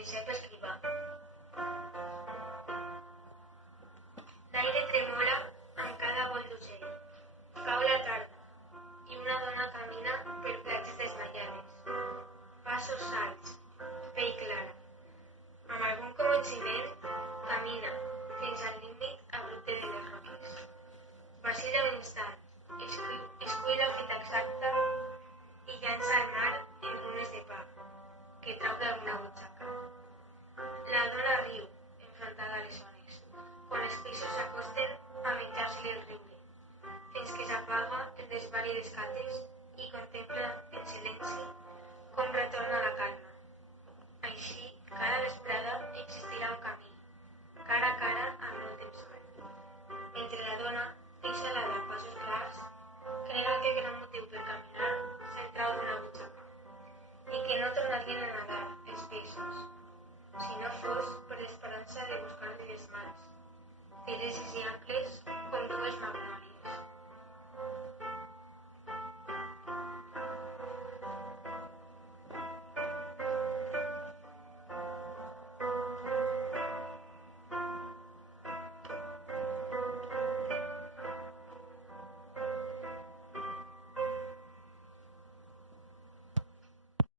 Josep Escrivà. L'aire tremola amb cada vol d'ocell. Cau la tarda i una dona camina per platges desmaiades. Passos alts, pell clara. Amb algun convenciment, camina fins al límit abrupte de les roques. Vacila un instant, escull la fita exacta i llança al mar en runes de pa, que trau d'alguna butxaca. La dona riu, enfrontada a les ones, quan els peixos s'acosten a menjar-se-li el riure, fins que s'apaga el desvali d'escates i contempla en silenci com retorna la calma. Així, cada vesprada existirà un camí, cara a cara amb l'últim sol. Mentre la dona deixa la de passos clars, crega que gran motiu per caminar se'l trau d'una butxaca i que no tornarien a nadar els peixos, si no fos per l'esperança de buscar-li les mans, fileses i amples com dues magnòlies.